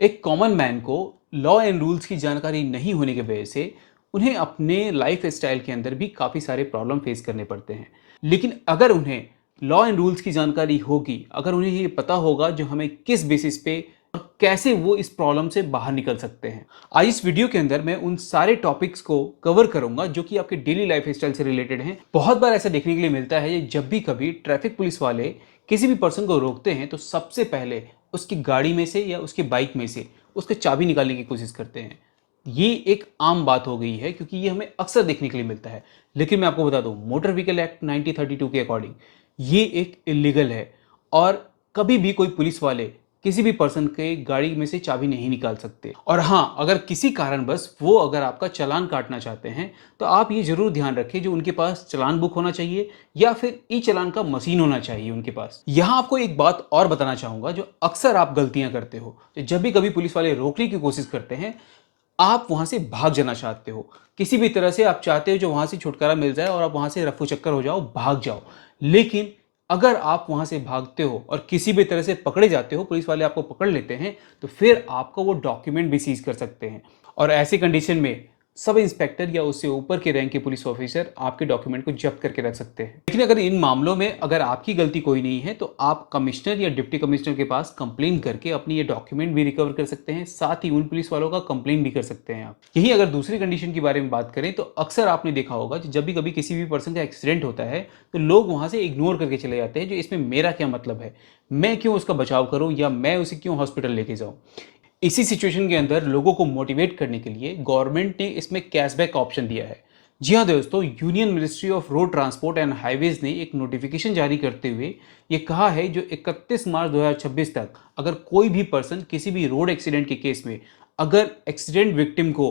एक common man को law and rules की जानकारी नहीं होने की वजह से उन्हें अपने लाइफ स्टाइल के अंदर भी काफ़ी सारे प्रॉब्लम फेस करने पड़ते हैं। लेकिन अगर उन्हें लॉ एंड रूल्स की जानकारी होगी, अगर उन्हें ये पता होगा जो हमें किस बेसिस पे और कैसे वो इस प्रॉब्लम से बाहर निकल सकते हैं। आज इस वीडियो के अंदर मैं उन सारे टॉपिक्स को कवर करूंगा जो कि आपके डेली लाइफ स्टाइल से रिलेटेड हैं। बहुत बार ऐसा देखने के लिए मिलता है, जब भी कभी ट्रैफिक पुलिस वाले किसी भी पर्सन को रोकते हैं तो सबसे पहले उसकी गाड़ी में से या उसकी बाइक में से उसका चाबी निकालने की कोशिश करते हैं। ये एक आम बात हो गई है क्योंकि ये हमें अक्सर देखने के लिए मिलता है। लेकिन मैं आपको बता दूं, मोटर व्हीकल एक्ट 1932 के अकॉर्डिंग ये एक इलीगल है और कभी भी कोई पुलिस वाले किसी भी पर्सन के गाड़ी में से चाबी नहीं निकाल सकते। और हाँ, अगर किसी कारणवश वो अगर आपका चालान काटना चाहते हैं तो आप ये जरूर ध्यान रखें जो उनके पास चालान बुक होना चाहिए या फिर ई चालान का मशीन होना चाहिए उनके पास। यहाँ आपको एक बात और बताना चाहूंगा जो अक्सर आप गलतियां करते हो। जब भी कभी पुलिस वाले रोकने की कोशिश करते हैं, आप वहां से भाग जाना चाहते हो। किसी भी तरह से आप चाहते हो जो वहां से छुटकारा मिल जाए और आप वहां से रफू चक्कर हो जाओ, भाग जाओ। लेकिन अगर आप वहां से भागते हो और किसी भी तरह से पकड़े जाते हो, पुलिस वाले आपको पकड़ लेते हैं, तो फिर आपका वो डॉक्यूमेंट भी सीज कर सकते हैं। और ऐसी कंडीशन में सब इंस्पेक्टर या उससे ऊपर के रैंक के पुलिस ऑफिसर आपके डॉक्यूमेंट को जब्त करके रख सकते हैं। लेकिन अगर इन मामलों में अगर आपकी गलती कोई नहीं है तो आप कमिश्नर या डिप्टी कमिश्नर के पास कंप्लेन करके अपनी ये डॉक्यूमेंट भी रिकवर कर सकते हैं, साथ ही उन पुलिस वालों का कंप्लेन भी कर सकते हैं आप। यही अगर दूसरी कंडीशन के बारे में बात करें तो अक्सर आपने देखा होगा कि जब भी कभी किसी भी पर्सन का एक्सीडेंट होता है तो लोग वहां से इग्नोर करके चले जाते हैं, जो इसमें मेरा क्या मतलब है, मैं क्यों उसका बचाव करूं या मैं उसे क्यों हॉस्पिटल लेके जाऊं। इसी सिचुएशन के अंदर लोगों को मोटिवेट करने के लिए गवर्नमेंट ने इसमें कैशबैक ऑप्शन दिया है। जी हाँ दोस्तों, union ministry of road transport and highways ने एक नोटिफिकेशन जारी करते हुए ये कहा है जो 31 मार्च 2026 तक अगर कोई भी पर्सन किसी भी रोड एक्सीडेंट के केस में अगर एक्सीडेंट विक्टिम को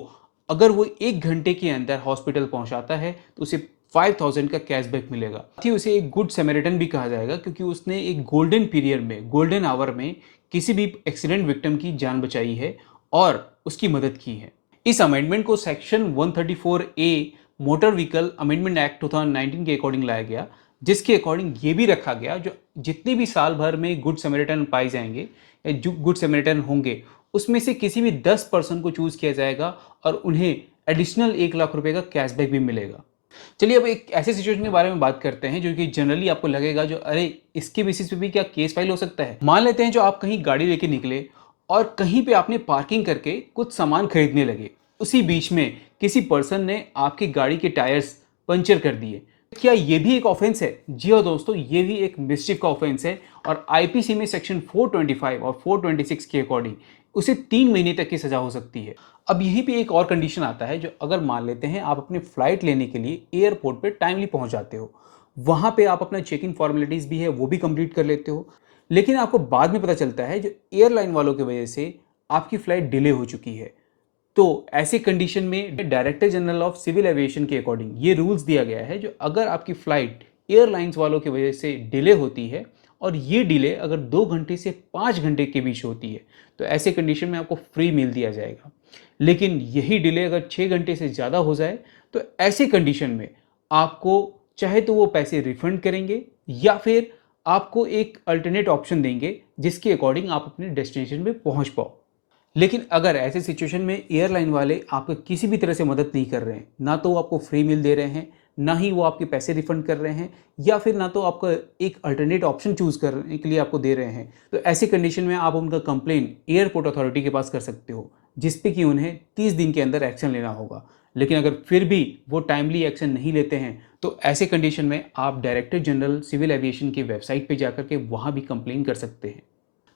अगर वो 1 घंटे के अंदर हॉस्पिटल पहुंचाता है तो उसे 5000 का कैशबैक मिलेगा। साथ ही उसे एक गुड सैमरिटन भी कहा जाएगा क्योंकि उसने एक गोल्डन पीरियड में, गोल्डन आवर में किसी भी एक्सीडेंट विक्टिम की जान बचाई है और उसकी मदद की है। इस अमेंडमेंट को सेक्शन 134 ए मोटर व्हीकल अमेंडमेंट एक्ट 2019 के अकॉर्डिंग लाया गया, जिसके अकॉर्डिंग ये भी रखा गया जो जितने भी साल भर में गुड सैमरिटन पाए जाएंगे या जो गुड सैमरिटन होंगे उसमें से किसी भी 10 पर्सन को चूज किया जाएगा और उन्हें एडिशनल 1 लाख रुपए का कैशबैक भी मिलेगा। चलिए अब एक ऐसे सिचुएशन के बारे में बात करते हैं जो कि जनरली आपको लगेगा जो अरे इसके बेसिस पे भी क्या केस फाइल हो सकता है। मान लेते हैं जो आप कहीं गाड़ी लेके निकले और कहीं पे आपने पार्किंग करके कुछ सामान खरीदने लगे, उसी बीच में किसी पर्सन ने आपकी गाड़ी के टायर्स पंचर कर दिए। क्या ये भी एक ऑफेंस है? जी हाँ दोस्तों, ये भी एक मिसचिफ का ऑफेंस है और आईपीसी में सेक्शन 425 और 426 के अकॉर्डिंग उसे 3 महीने तक की सजा हो सकती है। अब यहीं पे एक और कंडीशन आता है जो अगर मान लेते हैं आप अपने फ्लाइट लेने के लिए एयरपोर्ट पे टाइमली पहुंच जाते हो, वहां पे आप अपना चेक इन फॉर्मेलिटीज भी है वो भी कंप्लीट कर लेते हो, लेकिन आपको बाद में पता चलता है जो एयरलाइन वालों की वजह से आपकी फ्लाइट डिले हो चुकी है। तो ऐसे कंडीशन में director general of civil aviation के अकॉर्डिंग ये रूल्स दिया गया है जो अगर आपकी फ्लाइट एयरलाइंस वालों की वजह से डिले होती है और ये डिले अगर 2 घंटे से 5 घंटे के बीच होती है तो ऐसे कंडीशन में आपको फ्री मील दिया जाएगा। लेकिन यही डिले अगर 6 घंटे से ज़्यादा हो जाए तो ऐसी कंडीशन में आपको चाहे तो वो पैसे रिफंड करेंगे या फिर आपको एक अल्टरनेट ऑप्शन देंगे जिसके अकॉर्डिंग आप अपने डेस्टिनेशन पे पहुंच पाओ। लेकिन अगर ऐसे सिचुएशन में एयरलाइन वाले आपको किसी भी तरह से मदद नहीं कर रहे हैं, ना तो वो आपको फ्री मील दे रहे हैं, ना ही वो आपके पैसे रिफंड कर रहे हैं, या फिर ना तो आपका एक अल्टरनेट ऑप्शन चूज करने के लिए आपको दे रहे हैं, तो ऐसी कंडीशन में आप उनका कंप्लेन एयरपोर्ट अथॉरिटी के पास कर सकते हो, जिसपे कि उन्हें 30 दिन के अंदर एक्शन लेना होगा। लेकिन अगर फिर भी वो टाइमली एक्शन नहीं लेते हैं तो ऐसे कंडीशन में आप डायरेक्टर जनरल सिविल एविएशन की वेबसाइट पे जाकर के वहां भी कंप्लेन कर सकते हैं।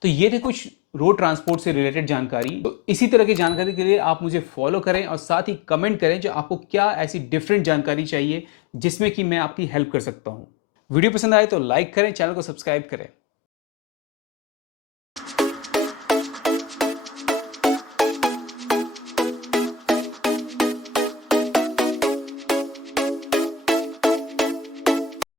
तो ये थे कुछ रोड ट्रांसपोर्ट से रिलेटेड जानकारी। तो इसी तरह की जानकारी के लिए आप मुझे फॉलो करें और साथ ही कमेंट करें जो आपको क्या ऐसी डिफरेंट जानकारी चाहिए जिसमें कि मैं आपकी हेल्प कर सकता हूं। वीडियो पसंद आए तो लाइक करें, चैनल को सब्सक्राइब करें।